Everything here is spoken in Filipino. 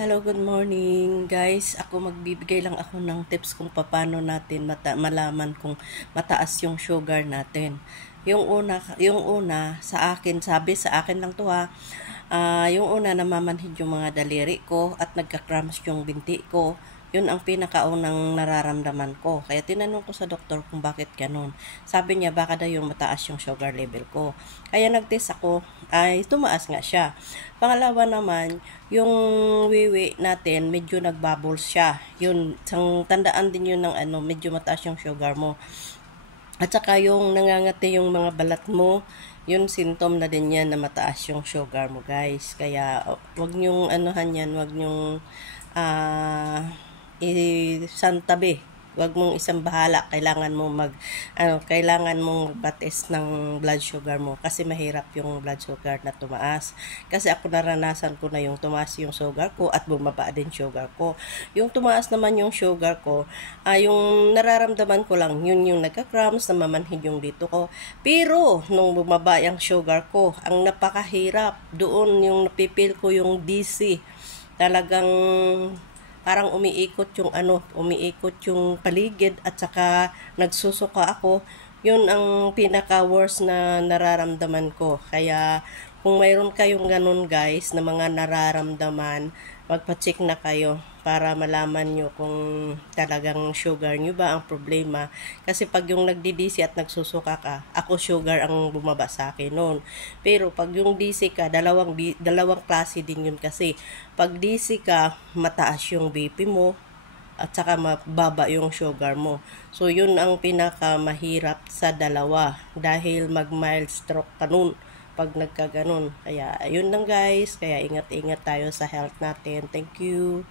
Hello, good morning guys. Magbibigay lang ako ng tips kung paano natin malaman kung mataas yung sugar natin. Yung una sa akin, sabi sa akin lang to ha. Yung una namamanhid yung mga daliri ko at nagka-cramps yung binti ko. Yun ang pinakaunang nararamdaman ko. Kaya tinanong ko sa doktor kung bakit ganun. Sabi niya baka daw yung mataas yung sugar level ko. Kaya nag-test ako, ay tumaas nga siya. Pangalawa naman, yung wiwi natin medyo nagbubbles siya. Yun, tandaan din yun ng medyo mataas yung sugar mo. At saka yung nangangati yung mga balat mo, yun symptom na din yan na mataas yung sugar mo guys. Kaya wag nyong yan, wag nyong isantabi. Wag mong isang bahala, kailangan mong magpa-test ng blood sugar mo kasi mahirap yung blood sugar na tumaas. Kasi ako naranasan ko na yung tumaas yung sugar ko at bumaba din sugar ko. Yung tumaas naman yung sugar ko, yung nararamdaman ko lang, yun yung nagka-cramps, namamanhid yung dito ko. Pero nung bumaba yung sugar ko, ang napakahirap doon, yung napipil ko yung DC. Talagang parang umiikot yung paligid at saka nagsusuka ako. Yun ang pinaka-worst na nararamdaman ko. Kaya kung mayroon kayong ganun guys na mga nararamdaman, magpa-check na kayo para malaman nyo kung talagang sugar nyo ba ang problema. Kasi pag yung nagdi-DC at nagsusuka ka, ako sugar ang bumaba sa akin noon. Pero pag yung DC ka, dalawang klase din yun kasi. Pag DC ka, mataas yung BP mo at saka mababa yung sugar mo. So yun ang pinakamahirap sa dalawa dahil mag-mild stroke ka nun pag nagkaganon. Kaya ayun lang guys, kaya ingat-ingat tayo sa health natin. Thank you.